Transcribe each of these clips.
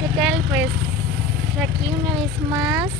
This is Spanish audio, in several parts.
¿qué tal? Pues aquí una vez más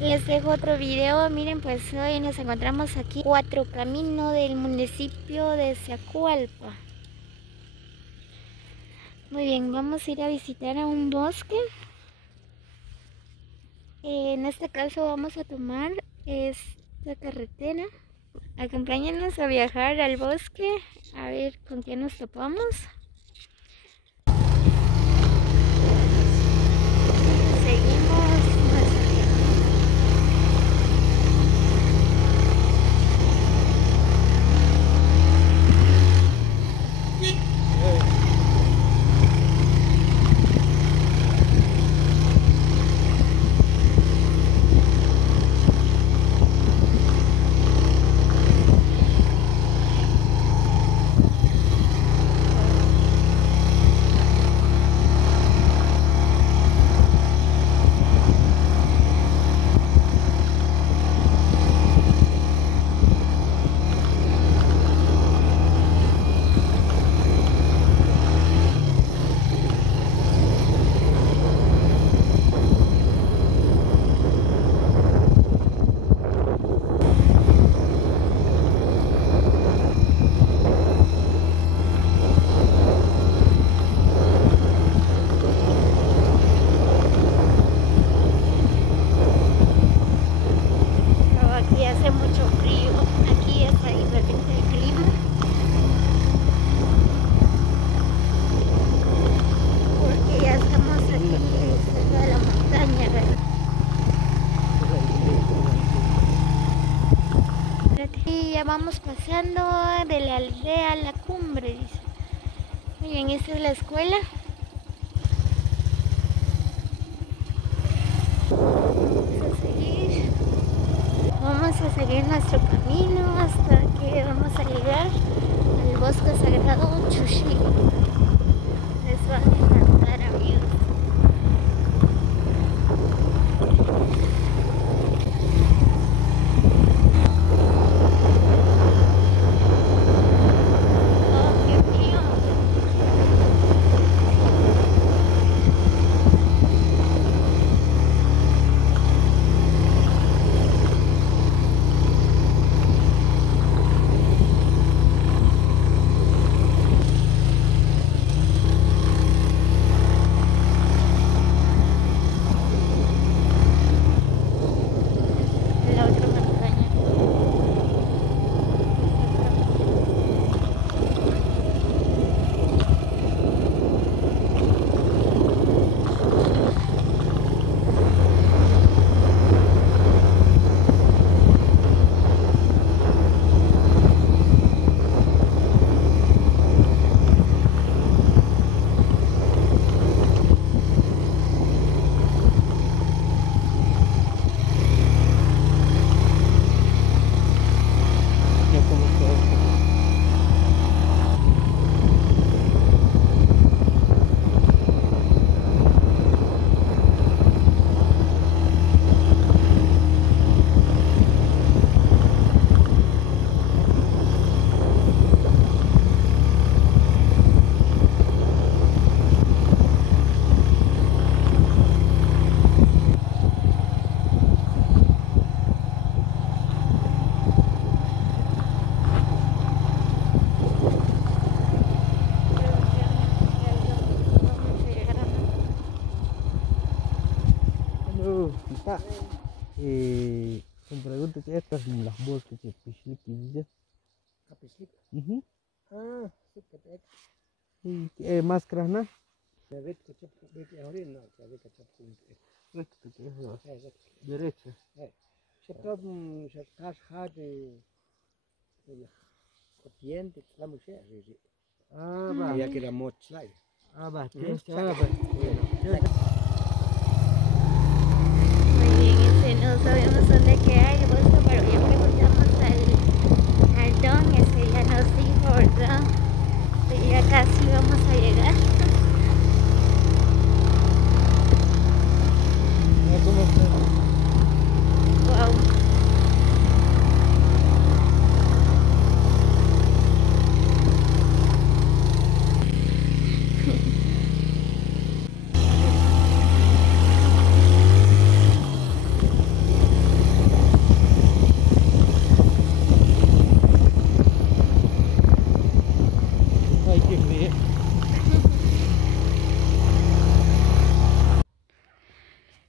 les dejo otro video. Miren, pues hoy nos encontramos aquí, Cuatro Camino del municipio de Zacualpa. Muy bien, vamos a ir a visitar a un bosque. En este caso vamos a tomar esta carretera. Acompáñenos a viajar al bosque, a ver con qué nos topamos. Seguimos nuestro viaje. Aquí hace mucho frío, aquí está diferente el clima, porque ya estamos aquí cerca de la montaña, ¿verdad? Y ya vamos pasando de la aldea a la cumbre, dice. Muy bien, esta es la escuela. Vamos a seguir nuestro camino hasta que vamos a llegar al bosque sagrado Chushi. Les va a encantar, amigos. Oh, qué frío. La otra montaña. Kita kung pregunta que estas son las bosques que pislik ya. Kapislik. Mhm. Sip kapet. Y máscaras na. David kecap bek ahorin no, David kecap kunt. Esto que es la David. derecha. Setab setas hade kotiente la mujer. Ah, va. Ya que era mochai. Ah, va. Ujú. Ah, va. Muy bien, no sabemos dónde queda el bosque, pero ya preguntamos al don, ya nos dijo, ¿verdad? Que ya casi vamos a llegar. ¿Cómo está? Wow. hay que ver.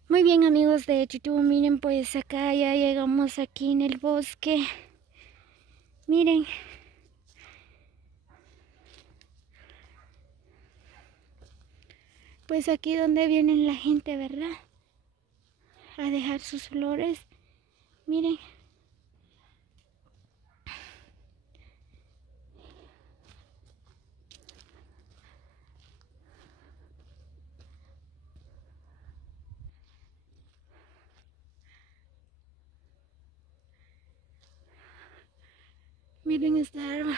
Muy bien amigos de YouTube, miren pues acá ya llegamos aquí en el bosque. Miren. Pues aquí donde vienen la gente, ¿verdad? A dejar sus flores. Miren. Miren esta árbol.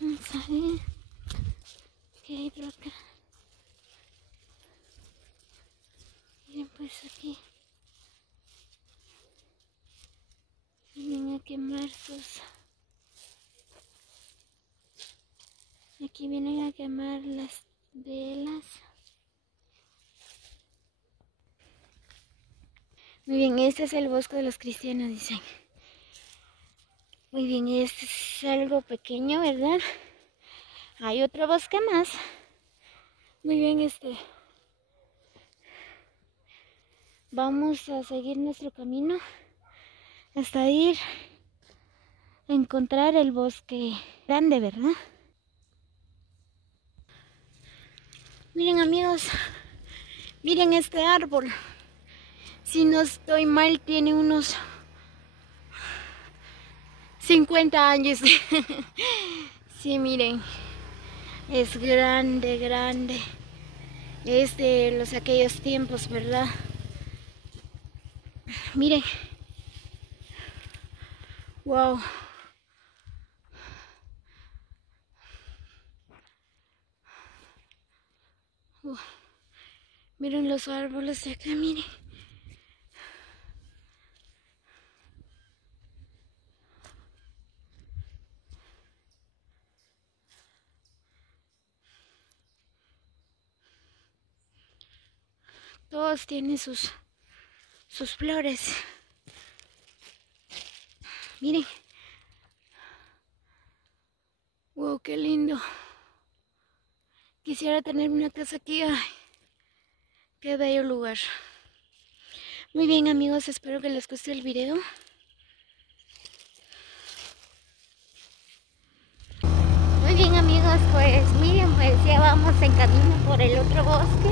Vamos a ver qué hay por acá. Miren pues aquí. Vienen a quemar sus... Aquí vienen a quemar las velas. Muy bien, este es el bosque de los cristianos, dicen. Muy bien, este es algo pequeño, ¿verdad? Hay otro bosque más. Muy bien, vamos a seguir nuestro camino hasta ir a encontrar el bosque grande, ¿verdad? Miren amigos, miren este árbol. Si no estoy mal, tiene unos 50 años. Sí, miren, es grande, grande. Es de aquellos tiempos, ¿verdad? Miren. Wow. Miren los árboles de acá, miren. Todos tienen sus flores. Miren. Wow, qué lindo. Quisiera tener una casa aquí. Ay, qué bello lugar. Muy bien amigos, espero que les guste el video. Muy bien amigos, pues miren, pues ya vamos en camino por el otro bosque.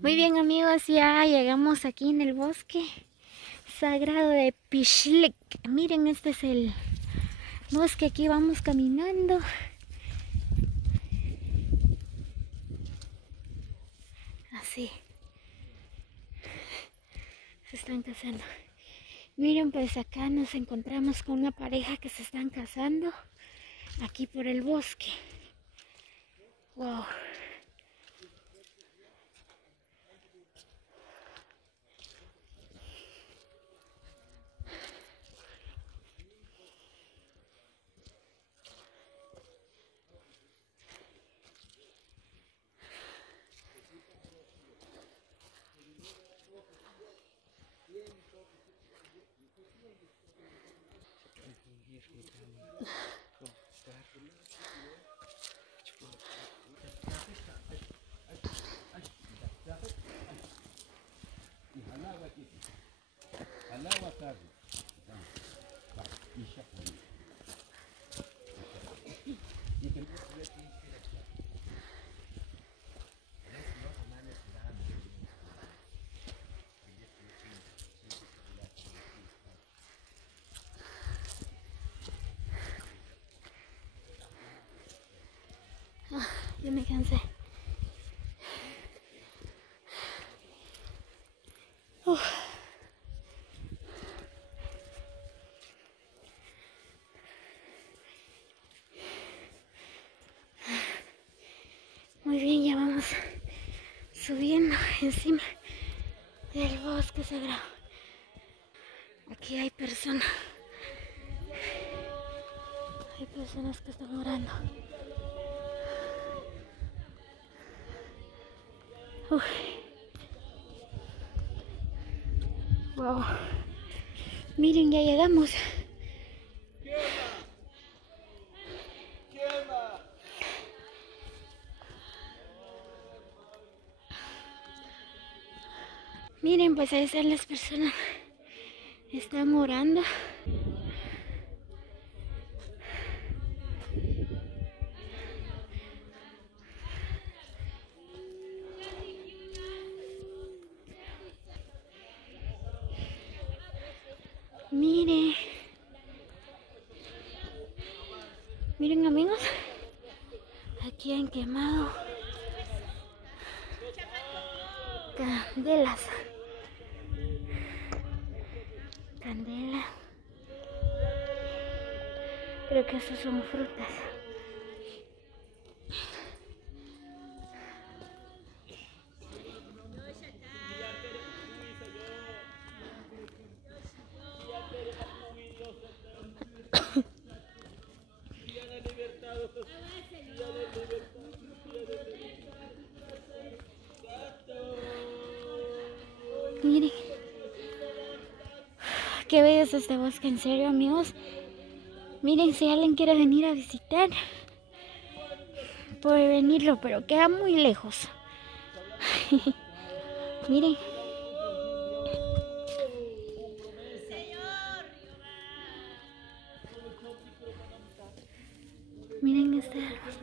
Muy bien amigos, ya llegamos aquí en el bosque sagrado de Pixlec. Miren, este es el bosque, aquí vamos caminando. Así. Se están casando. Miren, pues acá nos encontramos con una pareja que se están casando aquí por el bosque. Wow. Ya me cansé. Uf. Muy bien, ya vamos subiendo encima del bosque sagrado. Aquí hay personas. Hay personas que están orando. Uf. Wow. Miren, ya llegamos. Miren, pues ahí están las personas. Están orando. Miren. Miren, amigos. Aquí han quemado candelas. Candela. Creo que esas son frutas. Miren. Qué bello es este bosque, en serio, amigos. Miren, si alguien quiere venir a visitar, puede venirlo, pero queda muy lejos. Miren. Miren este árbol.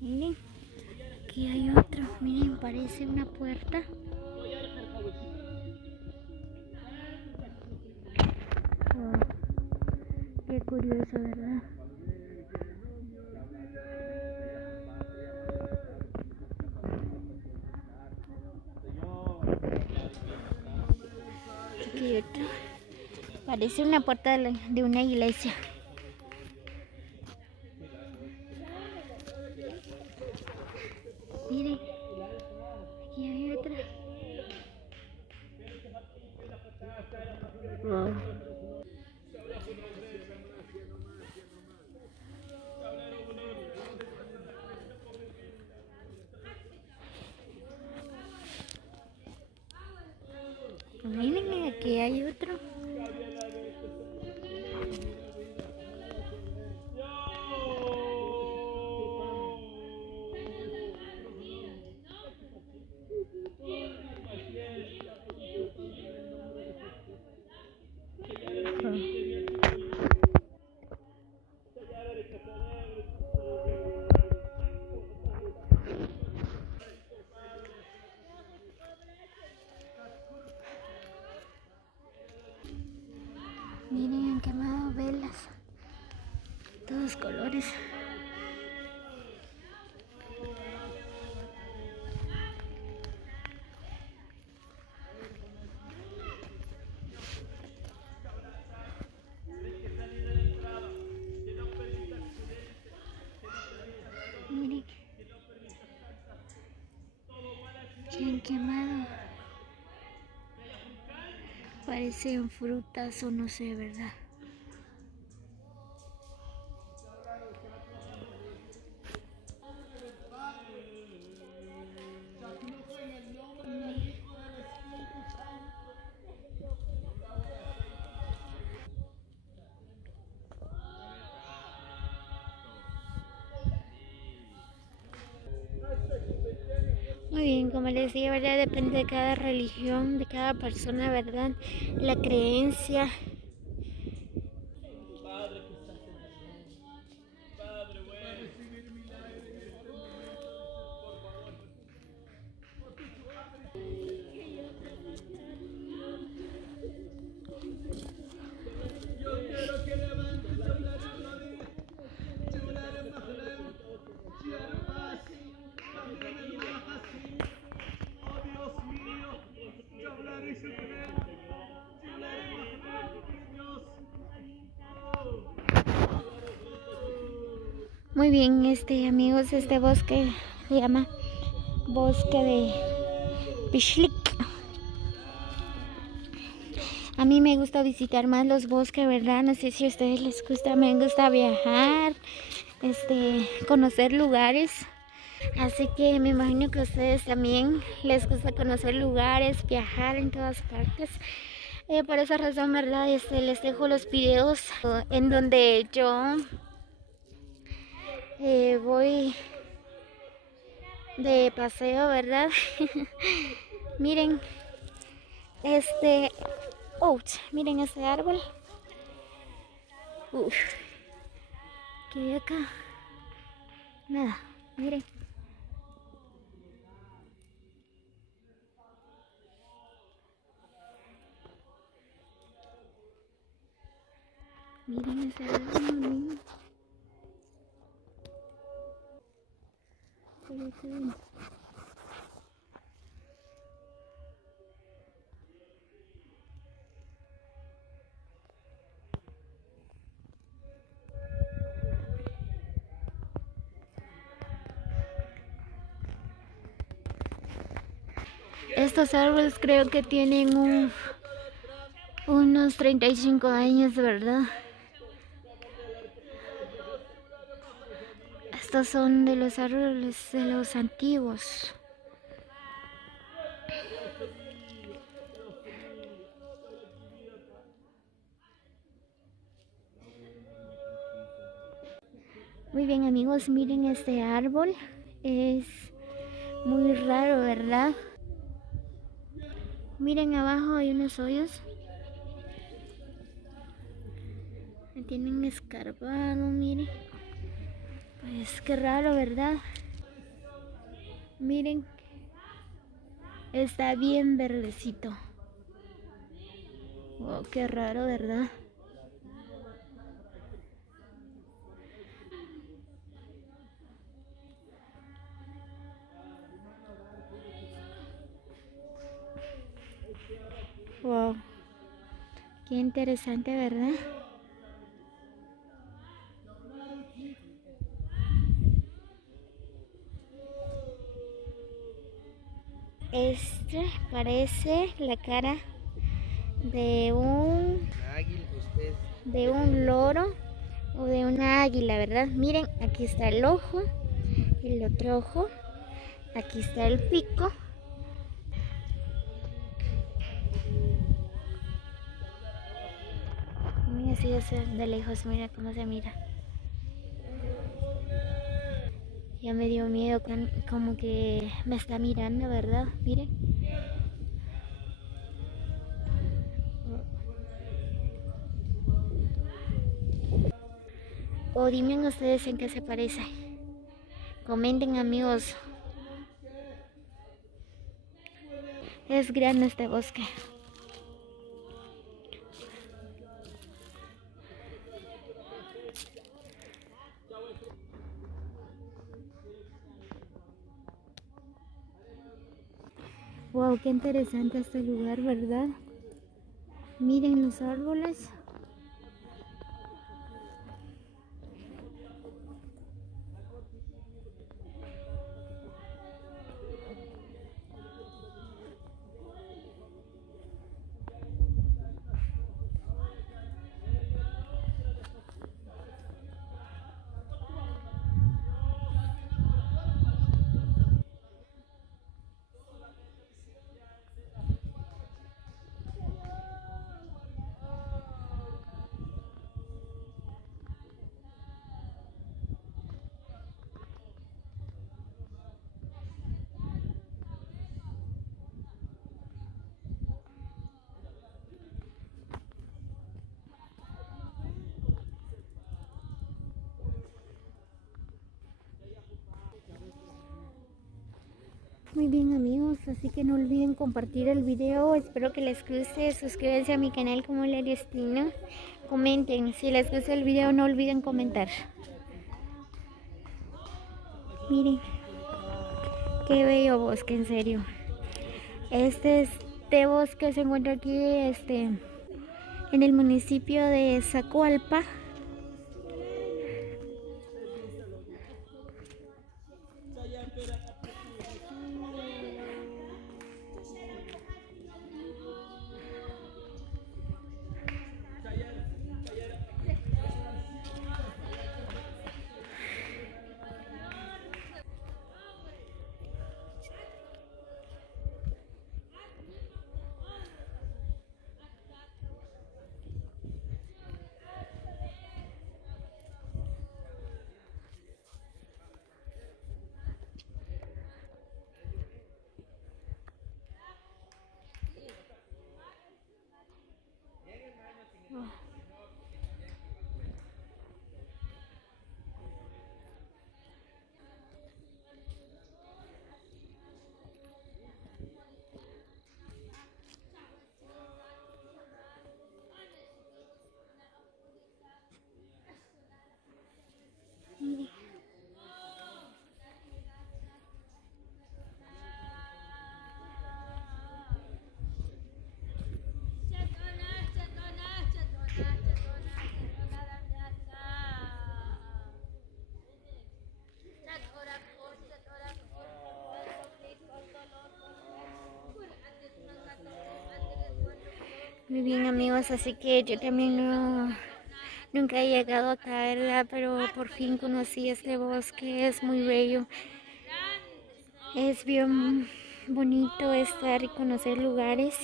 Miren, aquí hay otro. Miren, parece una puerta. Oh, qué curioso, ¿verdad? Aquí hay otro. Parece una puerta de una iglesia. Miren, aquí hay otra. Wow. Miren, aquí hay otro. Miren, han quemado velas. Todos colores. Miren. Que han quemado. Parecen frutas o no sé, ¿verdad? Muy bien, como les decía, ¿verdad? Depende de cada religión, de cada persona, ¿verdad? La creencia. Muy bien, amigos, este bosque se llama Bosque de Pishlik. A mí me gusta visitar más los bosques, ¿verdad? No sé si a ustedes les gusta, me gusta viajar, conocer lugares. Así que me imagino que a ustedes también les gusta conocer lugares, viajar en todas partes. Por esa razón, ¿verdad? Les dejo los videos en donde yo voy de paseo, ¿verdad? Miren, miren este árbol. Uf, ¿qué hay acá? Nada, miren. Miren ese árbol, miren. Estos árboles creo que tienen unos 35 años, ¿verdad? Estos son de los árboles de los antiguos. Muy bien, amigos, miren este árbol. Es muy raro, ¿verdad? Miren, abajo hay unos hoyos. Me tienen escarbado, miren. Pues qué raro, ¿verdad? Miren, está bien verdecito. Wow, qué raro, ¿verdad? Wow, qué interesante, ¿verdad? Este parece la cara de un loro o de una águila, ¿verdad? Miren, aquí está el ojo, el otro ojo, aquí está el pico. Miren, así de lejos, mira cómo se mira. Ya me dio miedo, como que me está mirando, ¿verdad? Miren. O dime ustedes en qué se parece. Comenten, amigos. Es grande este bosque. Wow, qué interesante este lugar, ¿verdad? Miren los árboles. Muy bien, amigos, así que no olviden compartir el video. Espero que les guste. Suscríbanse a mi canal como Leria Espino. Comenten, si les gusta el video no olviden comentar. Miren, qué bello bosque, en serio. Este bosque se encuentra aquí en el municipio de Zacualpa. bien amigos, así que yo también nunca he llegado a caerla, pero por fin conocí este bosque, es muy bello. Es bien bonito estar y conocer lugares.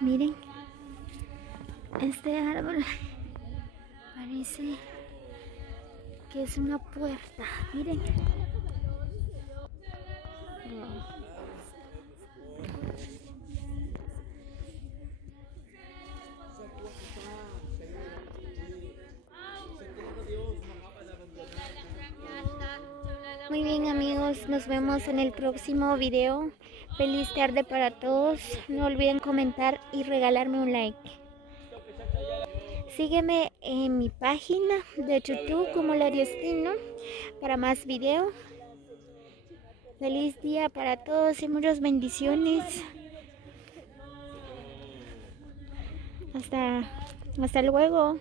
Miren, este árbol parece que es una puerta, miren. Muy bien amigos, nos vemos en el próximo video. Feliz tarde para todos. No olviden comentar y regalarme un like. Sígueme en mi página de YouTube como Lariestino para más videos. Feliz día para todos y muchas bendiciones. Hasta luego.